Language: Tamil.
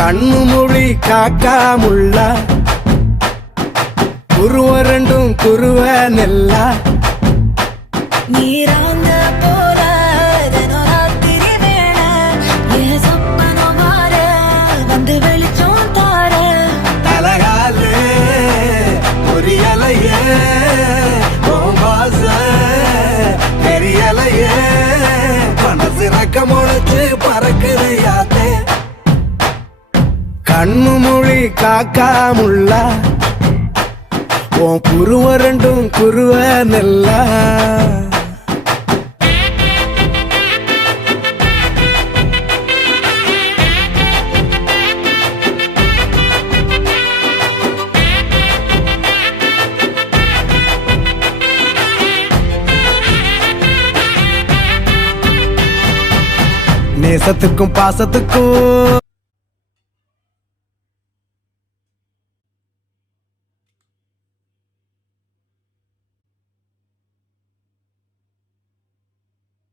கண்ணு மொழி காக்காமுள்ள குருவ ரெண்டும் குருவ நெல்லா நீராங்க போல தினராத்திரி வேளை என் சொப்பனம் மாற வந்து வெளிச்சம் தார தலகாலே பொரியலையே ஓம்பாச பெரியலையே மனசு ரக்க முளைச்சு பறக்குது யாத்தே கண்ணு மொழி காக்காமுள்ள உன் குருவ ரெண்டும் குருவ நெல்லா நேசத்துக்கும் பாசத்துக்கும்